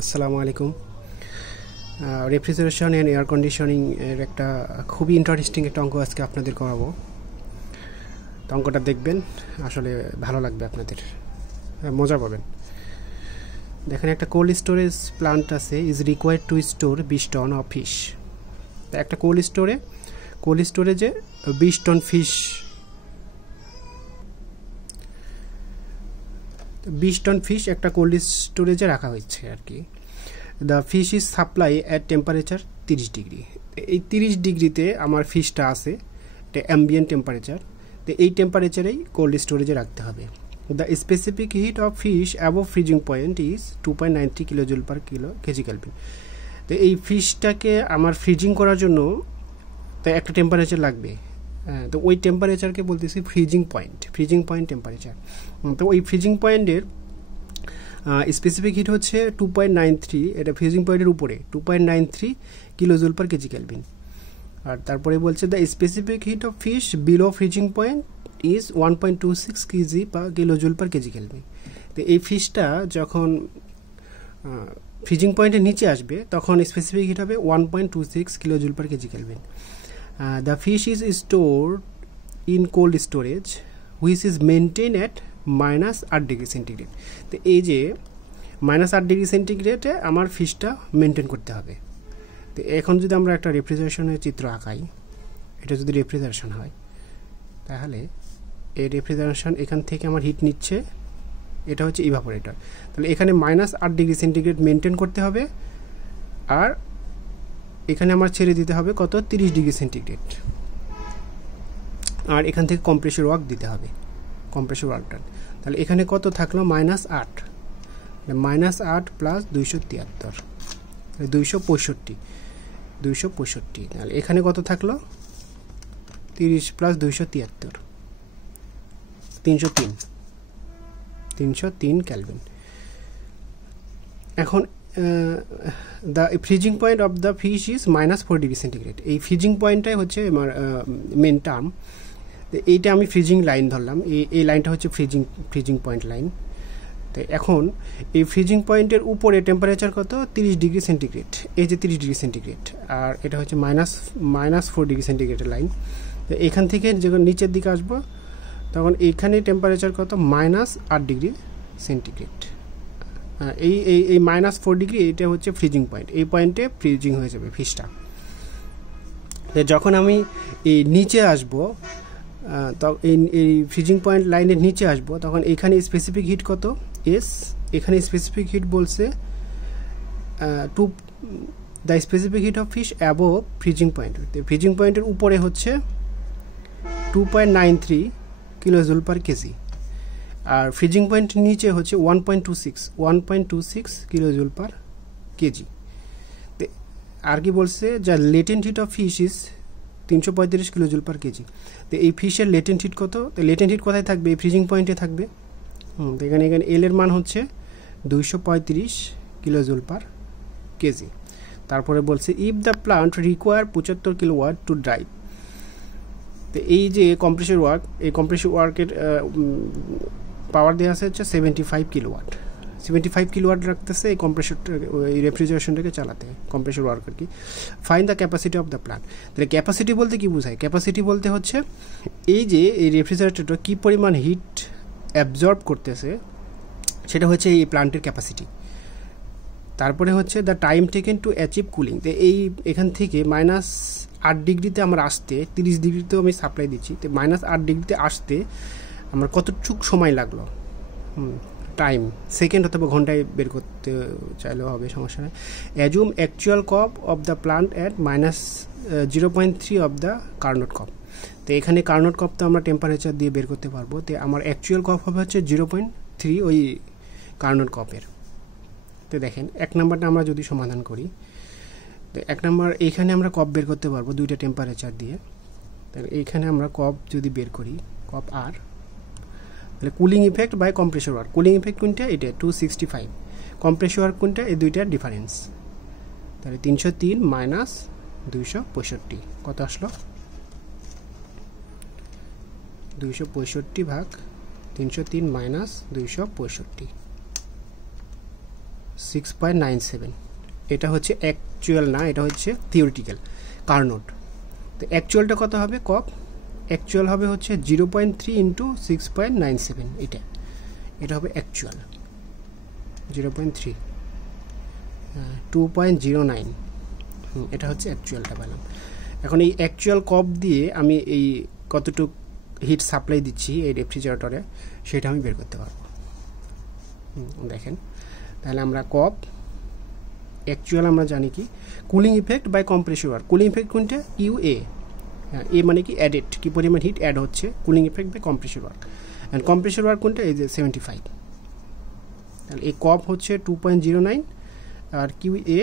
আসসালামু আলাইকুম। Refrigeration and air conditioning এর একটা খুবই ইন্টারেস্টিং একটা অঙ্ক আজকে আপনাদের করাবো। তো অঙ্কটা দেখবেন, আসলে ভালো লাগবে আপনাদের, মজা পাবেন। দেখেন, একটা কোল্ড স্টোরেজ প্লান্ট আছে, is required to store 20 ton of fish. একটা কোল্ড স্টোরেজে 20 টন ফিশ 20 টন ফিশ একটা কোল্ড স্টোরেজে রাখা হয়েছে আর কি। The fish is supply at temperature 30 degree. এই 30 ডিগ্রিতে আমার ফিশটা আছে, এটা অ্যাম্বিয়েন্ট টেম্পারেচার। তো এই টেম্পারেচারেই কোল্ড স্টোরেজে রাখতে হবে। The specific heat of fish above freezing point is 2.93 kilojoule per KG kelvin. তো এই ফিশটাকে আমার ফ্রিজিং করার জন্য তো একটা টেম্পারেচার লাগবে। তো ওই টেম্পারেচারকে বলতেছি ফ্রিজিং পয়েন্ট টেম্পারেচার। তো ওই ফ্রিজিং পয়েন্টের স্পেসিফিক হিট হচ্ছে 2.93, এটা ফ্রিজিং পয়েন্টের উপরে 2.93 কিলোজুল পার কেজি কেলভিন। আর তারপরে বলছে the specific heat of fish below freezing point is 1.26 KG বা কিলোজুল পার কেজি কেলভিন। তো এই ফিশটা যখন ফ্রিজিং পয়েন্টের নিচে আসবে তখন স্পেসিফিক হিট হবে 1.26 kilojoule per KG kelvin. The fish is stored in cold storage which is maintain at -8 degree centigrade. তো এই যে -8 ডিগ্রি সেন্টিগ্রেডে আমার ফিশটা মেনটেন করতে হবে। তো এখন যদি আমরা একটা রেফ্রিজারেশনের চিত্র আঁকাই, এটা যদি রেফ্রিজারেশন হয়, তাহলে এই রেফ্রিজারেশন এখান থেকে আমার হিট নিচ্ছে, এটা হচ্ছে ইভাপোরেটর। তাহলে এখানে -8 ডিগ্রি সেন্টিগ্রেড মেনটেন করতে হবে, আর এখানে আমার ছেড়ে দিতে হবে কত, 30 ডিগ্রি সেন্টিগ্রেড। আর এখান থেকে কম্প্রেসর ওয়ার্ক দিতে হবে, কম্প্রেসর ওয়ার্কটা। তাহলে এখানে কত থাকলো, -8 প্লাস 273, 265। তাহলে এখানে কত থাকলো, 30 প্লাস 273, 303 কেলভিন। এখন the freezing point of the fish is -4 degree centigrade. এই ফ্রিজিং পয়েন্টটাই হচ্ছে আমার মেন টার্ম। এইটা আমি ফ্রিজিং লাইন ধরলাম, এই লাইনটা হচ্ছে ফ্রিজিং পয়েন্ট লাইন। তো এখন এই ফ্রিজিং পয়েন্টের উপরে টেম্পারেচার কত, 30 ডিগ্রি সেন্টিগ্রেড। এই যে 30 ডিগ্রি সেন্টিগ্রেড, আর এটা হচ্ছে -4 ডিগ্রি সেন্টিগ্রেডের লাইন। তো এখান থেকে যখন নিচের দিকে আসবো তখন এইখানে টেম্পারেচার কত, -8 ডিগ্রি সেন্টিগ্রেড। এই এই -4 ডিগ্রি, এইটা হচ্ছে ফ্রিজিং পয়েন্ট। এই পয়েন্টে ফ্রিজিং হয়ে যাবে ফিশটা। তো যখন আমি এই নিচে আসবো, তো এই ফ্রিজিং পয়েন্ট লাইনের নিচে আসবো, তখন এখানে স্পেসিফিক হিট কত, এখানে স্পেসিফিক হিট বলছে the specific heat of fish above freezing point. Freezing পয়েন্টের উপরে হচ্ছে 2.93 কিলোজুল পার কেজি, আর ফ্রিজিং পয়েন্ট নিচে হচ্ছে 1.26 কিলোজুল পার কেজি। আর কি বলছে, যা latent hit of fish is 335 kilojoule per KG. তো এই ফিশের লেটেন্ট হিট কত, তো লেটেন্ট হিট কোথায় থাকবে, এই ফ্রিজিং পয়েন্টে থাকবে। তো এখানে এল এর মান হচ্ছে 235 কিলোজুল পার কেজি। তারপরে বলছে if the plant require 75 kilowatt to dry. তো এই যে কম্প্রেসর ওয়ার্ক, এই কম্প্রেসর ওয়ার্কের পাওয়ার দেওয়া আছে হচ্ছে 75 কিলোওয়াট রাখতেছে এই কম্প্রেসরটা, এই রেফ্রিজারেশনটাকে চালাতে, কম্প্রেসর ওয়ার্ক আর কি। Find the capacity of the plant. তাহলে ক্যাপাসিটি বলতে কি বোঝায়, ক্যাপাসিটি বলতে হচ্ছে এই যে এই রেফ্রিজারেটরটা কী পরিমাণ হিট অ্যাবজর্ব করতেছে, সেটা হচ্ছে এই প্লান্টের ক্যাপাসিটি। তারপরে হচ্ছে the time taken to achieve cooling. তো এই এখান থেকে -8 ডিগ্রিতে আমার আসতে, 30 ডিগ্রিতেও আমি সাপ্লাই দিচ্ছি, তো -8 ডিগ্রিতে আসতে আমার কতটুক সময় লাগলো, টাইম সেকেন্ড অথবা ঘন্টায় বের করতে চাইলেও হবে, সমস্যা নেই। Assume actual COP of the plant at -0.3 of the Carnot COP. তো এখানে কার্নোট কপ তো আমরা টেম্পারেচার দিয়ে বের করতে পারবো। তো আমার অ্যাকচুয়াল কপ হবে হচ্ছে 0.3 ওই কার্নোট কপের। তো দেখেন 1 নাম্বারটা আমরা যদি সমাধান করি, তো 1 নাম্বার এইখানে আমরা কপ বের করতে পারবো দুইটা টেম্পারেচার দিয়ে। তাহলে এইখানে আমরা কপ যদি বের করি, কপ আর, তাহলে cooling effect by compressor work. Cooling effect কোনটা, এটা 265, কম্প্রেসর ওয়ার্ক কোনটা, এই দুইটার ডিফারেন্স। তাহলে 303 মাইনাস 265 কত আসলো, 265 ভাগ 303 মাইনাস 265। 6.97, এটা হচ্ছে অ্যাকচুয়াল না, এটা হচ্ছে থিওরিটিক্যাল কার্নোট। তো অ্যাকচুয়ালটা কত হবে কপ? অ্যাকচুয়াল হবে হচ্ছে 0.3 ইন্টু 6.97, এটা হবে অ্যাকচুয়াল 0.3, 2.09, এটা হচ্ছে অ্যাকচুয়ালটা পেলাম। এখন এই অ্যাকচুয়াল কপ দিয়ে আমি এই কতটুক হিট সাপ্লাই দিচ্ছি এই রেফ্রিজারেটরে সেটা আমি বের করতে পারবো। দেখেন তাহলে আমরা কপ অ্যাকচুয়াল আমরা জানি কি cooling effect by compressor work. Cooling effect কোনটা? ইউএ, এ মানে কি অ্যাডেড, কি পরিমাণ হিট অ্যাড হচ্ছে, cooling effect by compressor work. And compressor work কোনটা? এই যে 75। তাহলে এই কপ হচ্ছে 2.09 আর কিউএ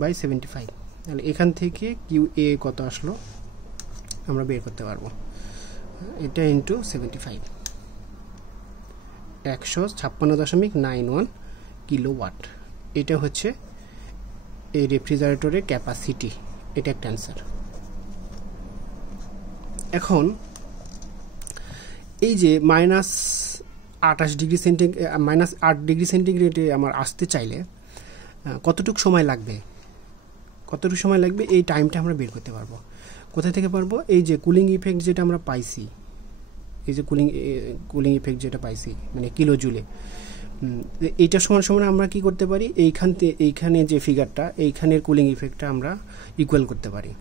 বাই 75। তাহলে এখান থেকে কিউএ কত আসলো আমরা বের করতে পারবো, এটা ইন্টু 75, 156.91 কিলোওয়াট। এটা হচ্ছে এই রেফ্রিজারেটরের ক্যাপাসিটি, এটা একটা অ্যান্সার। এখন এই যে -28 ডিগ্রি সেন্টিগ্রেড, -8 ডিগ্রি সেন্টিগ্রেডে আমার আসতে চাইলে কতটুকু সময় লাগবে, এই টাইমটা আমরা বের করতে পারবো। কোথা থেকে পারবো? এই যে কুলিং ইফেক্ট যেটা আমরা পাইছি, এই যে কুলিং ইফেক্ট যেটা পাইছি মানে কিলো জুলে, এইটা সমান সমান আমরা কি করতে পারি, এইখানে যে ফিগারটা, এইখানের কুলিং ইফেক্টটা আমরা ইকুয়াল করতে পারি।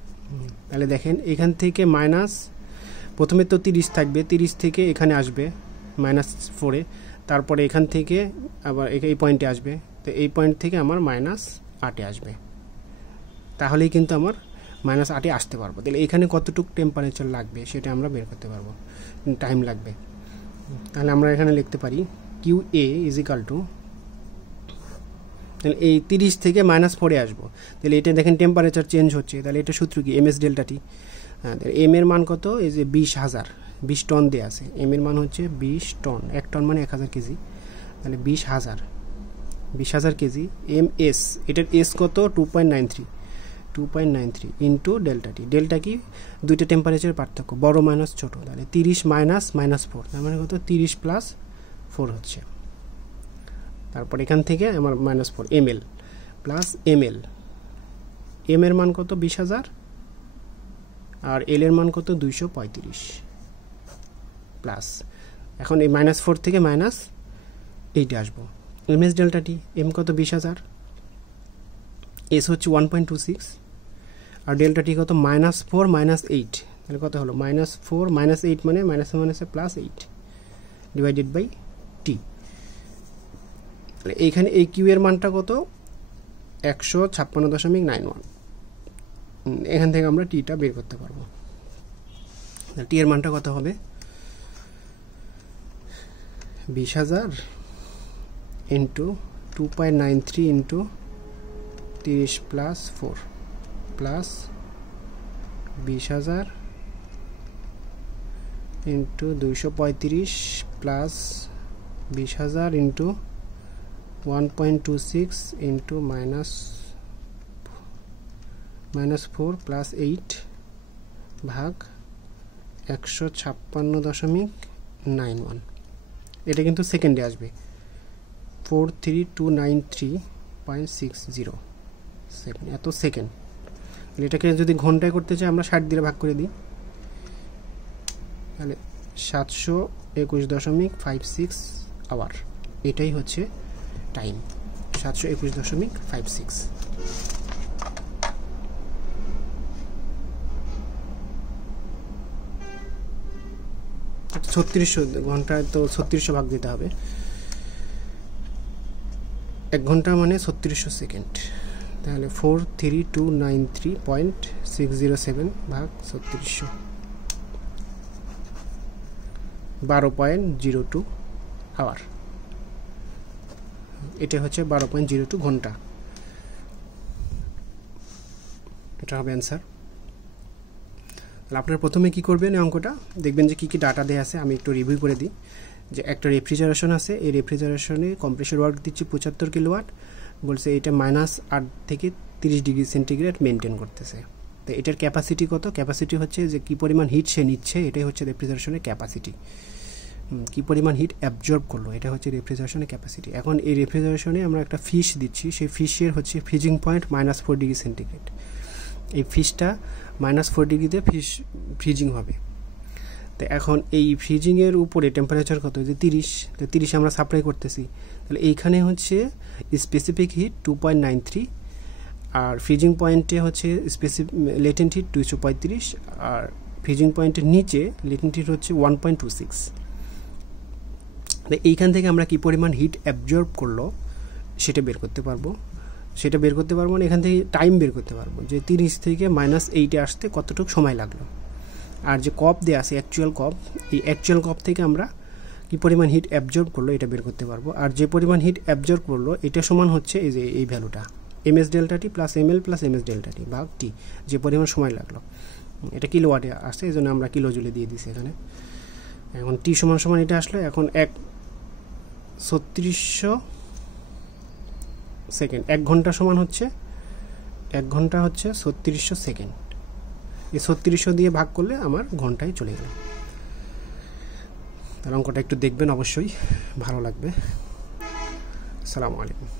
তাহলে দেখেন এখান থেকে প্রথমে তো 30 থাকবে, 30 থেকে এখানে আসবে -4-এ, তারপরে এখান থেকে আবার এই পয়েন্টে আসবে, তো এই পয়েন্ট থেকে আমার -8-এ আসবে, তাহলেই কিন্তু আমার -8-এ আসতে পারবো। তাহলে এখানে কতটুকু টেম্পারেচার লাগবে সেটা আমরা বের করতে পারবো, টাইম লাগবে। তাহলে আমরা এখানে লিখতে পারি কিউএ ইজ ইকাল টু, তাহলে এই 30 থেকে -4-এ আসবো, তাহলে এটা দেখেন টেম্পারেচার চেঞ্জ হচ্ছে, তাহলে এটা সূত্র কি? এমএস ডেল্টা টি। এম এর মান কত? এই যে 20 টন দেওয়া আছে, এম এর মান হচ্ছে 20 টন, 1 টন মানে 1000 কেজি, তাহলে 20,000 কেজি। এম এস, এটার এস কত? 2.93 ইন্টু ডেল্টা টি। ডেল্টা কি? দুইটা টেম্পারেচার পার্থক্য, বড় মাইনাস ছোট, তাহলে 30 -4, তার মানে কত? 30 + 4 হচ্ছে। তারপর এখান থেকে আমার -4 ml প্লাস ml, এম এর মান কত? 20,000, আর এল এর মান কত? 235 প্লাস, এখন এই -4 থেকে -8 আসবো। এমএস ডেল্টা টি, এম কত? 20,000, এস হচ্ছে 1.26, আর ডেল্টা টি কত? -4 -8, তাহলে কত হলো? -4 -8 মানে +8 ডিভাইডেড বাই টি। তাহলে এইখানে এই কিউ এর মানটা কত? 156.91, এখান থেকে আমরা টিটা বের করতে পারবো। টি এর মানটা কত হবে? 20,000 into 2.93 into 30 + 4 plus 20,000 into 235 plus 20,000 into 1.26 into -4 plus 8 ভাগ 156.91, এটা কিন্তু সেকেন্ডে আসবে, 43293.60 সেকেন্ড, এত সেকেন্ড। এটাকে যদি ঘন্টায় করতে চাই আমরা 60 দিয়ে ভাগ করে দিই, তাহলে 721.56 আওয়ার, এটাই হচ্ছে টাইম, 721.56। 3600 ঘন্টায় তো 3600 ভাগ দিতে হবে, 1 ঘন্টা মানে 3600 সেকেন্ড, তাহলে 43293.607 ভাগ 3600, 12.02 আওয়ার, এটা হচ্ছে 12.02 ঘন্টা, এটা হবে অ্যান্সার। আপনারা প্রথমে কি করবেন, এই অঙ্কটা দেখবেন যে কী কী ডাটা দেওয়া আছে, আমি একটু রিভিউ করে দিই। যে একটা রেফ্রিজারেশন আছে, এই রেফ্রিজারেশনে কম্প্রেসর ওয়ার্ক দিচ্ছি 75 কিলোওয়াট, বলছে এটা -8 থেকে 30 ডিগ্রি সেন্টিগ্রেড মেনটেন করতেছে। তো এটার ক্যাপাসিটি কত? ক্যাপাসিটি হচ্ছে যে কী পরিমাণ হিট সে নিচ্ছে, এটাই হচ্ছে রেফ্রিজারেশনের ক্যাপাসিটি, কি পরিমাণ হিট অ্যাবজর্ব করলো, এটা হচ্ছে রেফ্রিজারেশনের ক্যাপাসিটি। এখন এই রেফ্রিজারেশনে আমরা একটা ফিশ দিচ্ছি, সেই ফিশের হচ্ছে ফ্রিজিং পয়েন্ট -4 ডিগ্রি সেন্টিগ্রেড। এই ফিশটা -4 ডিগ্রিতে ফ্রিজিং হবে। তো এখন এই ফ্রিজিংয়ের উপরে টেম্পারেচার কত, যে 30, তো 30 আমরা সাপ্লাই করতেছি, তাহলে এইখানে হচ্ছে স্পেসিফিক হিট 2.93, আর ফ্রিজিং পয়েন্টে হচ্ছে লেটেন্ট হিট 235, আর ফ্রিজিং পয়েন্টের নিচে লেটেন্ট হিট হচ্ছে 1.26। এইখান থেকে আমরা কি পরিমাণ হিট অ্যাবজর্ব করলো সেটা বের করতে পারবো। মানে এখান থেকে টাইম বের করতে পারবো, যে 30 থেকে -8 আসতে কতটুকু সময় লাগলো। আর যে কপ দেওয়া আছে অ্যাকচুয়াল কপ, এই অ্যাকচুয়াল কপ থেকে আমরা কি পরিমাণ হিট অ্যাবজর্ব করলো এটা বের করতে পারবো। আর যে পরিমাণ হিট অ্যাবজর্ব করলো এটা সমান হচ্ছে এই যে এই ভ্যালুটা ms delta T plus ml plus ms delta T ভাগ টি, যে পরিমাণ সময় লাগলো। এটা কিলোওয়াটে আসছে, এই জন্য আমরা কিলো জুলে দিয়ে দিছি এখানে। এখন টি সমান এটা আসলো। এখন 3600 সেকেন্ড, 1 ঘন্টা সমান হচ্ছে 1 ঘন্টা হচ্ছে 3600 সেকেন্ড। এই 3600 দিয়ে ভাগ করলে আমার ঘন্টায় চলে গেল। তার অঙ্কটা একটু দেখবেন, অবশ্যই ভালো লাগবে। আসসালামু আলাইকুম।